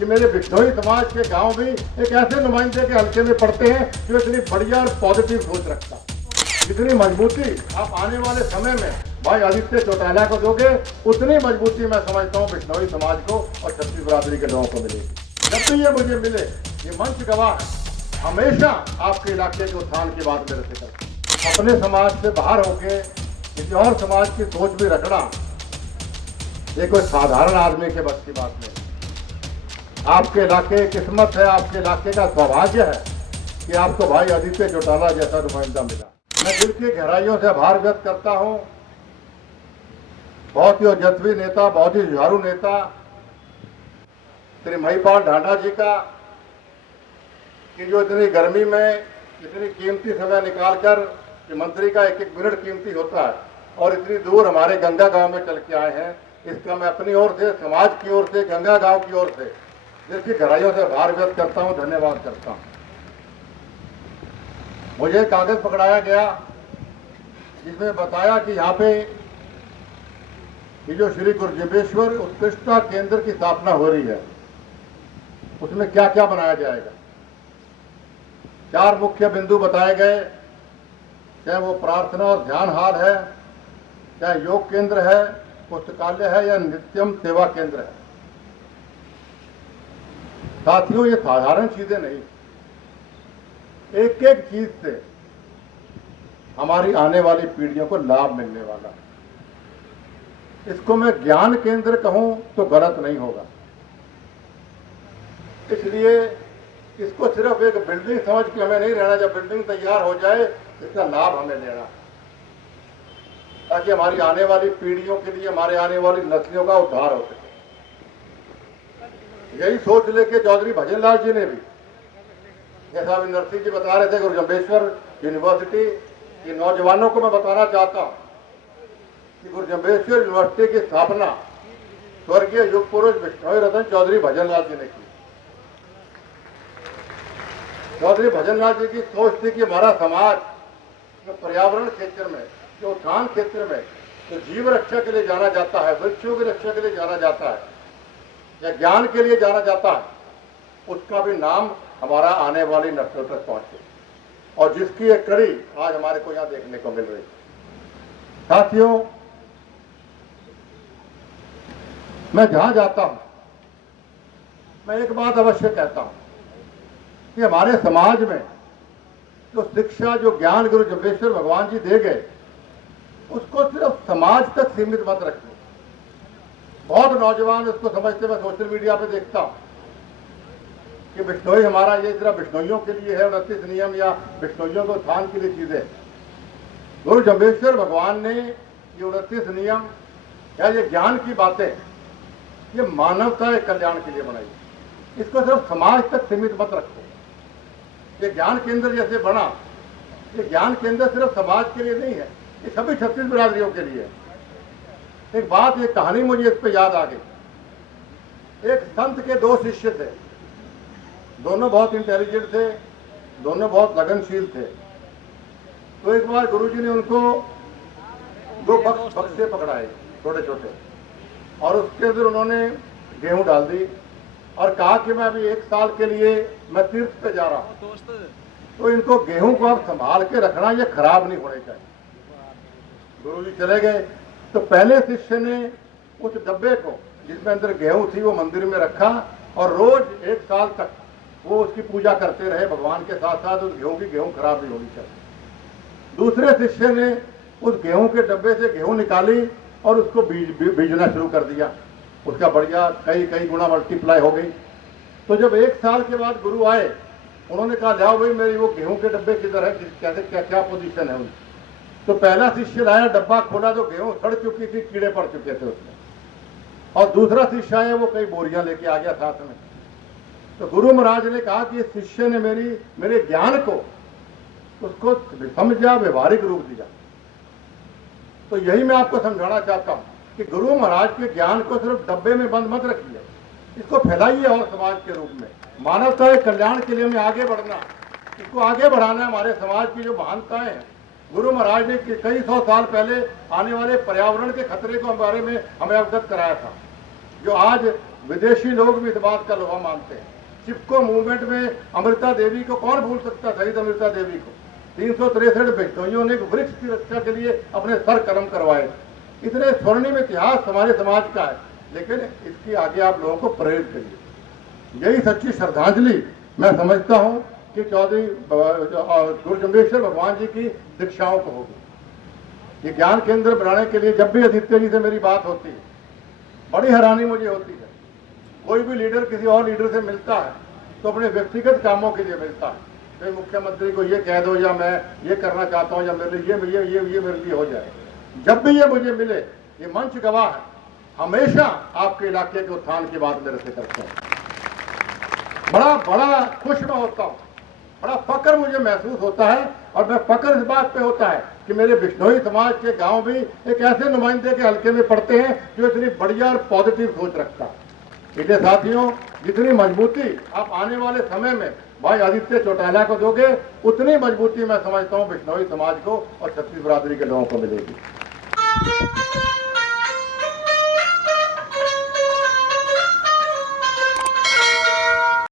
कि मेरे बिश्नोई समाज के गांव भी एक ऐसे नुमाइंदे के हल्के में पड़ते हैं जो इतनी बढ़िया और पॉजिटिव सोच रखता। जितनी मजबूती आप आने वाले समय में भाई आदित्य चौटाला को दोगे, उतनी मजबूती मैं समझता हूँ बिश्नोई समाज को और छत्तीस बिरादरी के लोगों को मिलेगी। जब भी ये मुझे मिले, ये मंच गवाह है, हमेशा आपके इलाके के उत्थान की बात मेरे से करते। अपने समाज से बाहर होके किसी और समाज की सोच भी रखना, ये कोई साधारण आदमी के बस की बात नहीं। आपके इलाके की किस्मत है, आपके इलाके का सौभाग्य है कि आपको भाई आदित्य चौटाला जैसा नुमाइंदा मिला। मैं दिल की गहराइयों से आभार व्यक्त करता हूं बहुत ही ओजस्वी नेता, बहुत ही जुझारू नेता श्री महिपाल ढांडा जी का, कि जो इतनी गर्मी में इतनी कीमती समय निकालकर, कि मंत्री का एक एक मिनट कीमती होता है, और इतनी दूर हमारे गंगा गांव में चल के आए हैं। इसका मैं अपनी ओर से, समाज की ओर से, गंगा गांव की ओर से दिल की गहराइयों से आभार व्यक्त करता हूं, धन्यवाद करता हूं। मुझे कागज पकड़ाया गया जिसमें बताया कि यहाँ पे ये जो श्री गुरुजम्बेश्वर उत्कृष्टता केंद्र की स्थापना हो रही है, उसमें क्या क्या बनाया जाएगा। 4 मुख्य बिंदु बताए गए, चाहे वो प्रार्थना और ध्यान हाल है, चाहे योग केंद्र है, पुस्तकालय है, या नित्यम सेवा केंद्र है। साथियों, ये साधारण चीजें नहीं, एक एक चीज से हमारी आने वाली पीढ़ियों को लाभ मिलने वाला है। इसको मैं ज्ञान केंद्र कहूं तो गलत नहीं होगा। इसलिए इसको सिर्फ एक बिल्डिंग समझ के हमें नहीं रहना, जब बिल्डिंग तैयार हो जाए इसका लाभ हमें लेना, ताकि हमारी आने वाली पीढ़ियों के लिए, हमारे आने वाली नस्लों का उद्धार हो सके। यही सोच लेके चौधरी भजनलाल जी ने भी, जैसा अभी नरसिंह जी बता रहे थे, गुरुजम्बेश्वर यूनिवर्सिटी के नौजवानों को मैं बताना चाहता हूं कि गुरुजम्बेश्वर यूनिवर्सिटी की स्थापना स्वर्गीय युग पुरुष बिश्नोई रतन चौधरी भजनलाल जी ने की। चौधरी भजनलाल जी की सोच थी कि हमारा समाज जो पर्यावरण क्षेत्र में, जो उत्थान क्षेत्र में, जो जीव रक्षा के लिए जाना जाता है, वृक्षों की रक्षा के लिए जाना जाता है, या ज्ञान के लिए जाना जाता है, उसका भी नाम हमारा आने वाली नस्लों तक पहुंचे, और जिसकी एक कड़ी आज हमारे को यहाँ देखने को मिल रही। साथियों, मैं जहां जाता हूं, मैं एक बात अवश्य कहता हूं कि हमारे समाज में जो शिक्षा, जो ज्ञान गुरु जम्बेश्वर भगवान जी दे गए, उसको सिर्फ समाज तक सीमित मत रखिए। बहुत नौजवान इसको समझते, मैं सोशल मीडिया पे देखता हूं कि बिश्नोई हमारा ये सिर्फ बिश्नोइयों के लिए है, 29 नियम या बिश्नोइयों को उत्थान के लिए चीजें। गुरु जम्बेश्वर भगवान ने ये 29 नियम या ये ज्ञान की बातें, ये मानवता के कल्याण के लिए बनाई। इसको सिर्फ समाज तक सीमित मत रखो। ये ज्ञान केंद्र जैसे बना, ये ज्ञान केंद्र सिर्फ समाज के लिए नहीं है, ये सभी 36 बिरादरियों के लिए है। एक बात, एक कहानी मुझे इस पे याद आ गई। एक संत के 2 शिष्य थे, दोनों बहुत इंटेलिजेंट थे, दोनों बहुत लगनशील थे। तो एक बार गुरुजी ने उनको 2 बक्से पकड़ाए छोटे छोटे, और उसके अंदर उन्होंने गेहूं डाल दी और कहा कि मैं अभी 1 साल के लिए मैं तीर्थ पे जा रहा हूं, तो इनको गेहूं को आप संभाल के रखना, ये खराब नहीं होने चाहिए। गुरुजी चले गए। तो पहले शिष्य ने उस डब्बे को जिसमें अंदर गेहूं थी वो मंदिर में रखा, और रोज 1 साल तक वो उसकी पूजा करते रहे भगवान के साथ साथ। उस गेहूं की गेहूं खराब नहीं होनी चाहिए। दूसरे शिष्य ने उस गेहूं के डब्बे से गेहूं निकाली और उसको बीजना शुरू कर दिया। उसका बढ़िया कई गुना मल्टीप्लाई हो गई। तो जब 1 साल के बाद गुरु आए, उन्होंने कहा, लाओ भाई मेरी वो गेहूं के डब्बे किधर है, कैसे क्या क्या पोजीशन है उनकी। तो पहला शिष्य लाया, डब्बा खोला तो गेहूं सड़ चुकी थी, कीड़े पड़ चुके थे उसमें। और दूसरा शिष्य आया, वो कई बोरियां लेके आ गया साथ में। तो गुरु महाराज ने कहा कि इस शिष्य ने मेरे ज्ञान को उसको समझा, व्यवहारिक रूप दिया। तो यही मैं आपको समझाना चाहता हूं कि गुरु महाराज के ज्ञान को सिर्फ डब्बे में बंद मत रखिए, इसको फैलाइए और समाज के रूप में। मानवता के कल्याण के लिए हमें आगे बढ़ना, इसको आगे बढ़ाना है। हमारे समाज की जो महानताएं हैं, गुरु महाराज ने कई 100 साल पहले आने वाले पर्यावरण के खतरे को बारे में हमें अवगत कराया था, जो आज विदेशी लोग भी इस बात का लोहा मानते हैं। चिपको मूवमेंट में अमृता देवी को कौन भूल सकता, शहीद अमृता देवी को 363 बिश्नोइयों ने वृक्ष की रक्षा के लिए अपने सर कलम करवाए। इतने स्वर्णिम इतिहास हमारे समाज का है, लेकिन इसकी आगे आप लोगों को प्रेरित करिए। यही सच्ची श्रद्धांजलि मैं समझता हूँ कि चौधरी गुरु जम्बेश्वर भगवान जी की शिक्षाओं को होगी। ये ज्ञान केंद्र बनाने के लिए जब भी आदित्य जी से मेरी बात होती है, बड़ी हैरानी मुझे होती है। कोई भी लीडर किसी और लीडर से मिलता है तो अपने व्यक्तिगत कामों के लिए मिलता है, तो मुख्यमंत्री को ये कह दो, या मैं ये करना चाहता हूँ, या मेरे लिए ये मेरे लिए हो जाए। जब भी ये मुझे मिले, ये मंच गवाह है, हमेशा आपके इलाके के उत्थान की बात मेरे से करते हैं। बड़ा खुश मैं होता हूँ, बड़ा फक्र मुझे महसूस होता है, और मैं फक्र इस बात पे होता है कि मेरे बिश्नोई समाज के गांव भी एक ऐसे नुमाइंदे के हल्के में पड़ते हैं जो इतनी बढ़िया और पॉजिटिव सोच रखता है। इसलिए साथियों, जितनी मजबूती आप आने वाले समय में भाई आदित्य चौटाला को दोगे, उतनी मजबूती मैं समझता हूँ बिश्नोई समाज को और छत्तीस बिरादरी के लोगों को मिलेगी।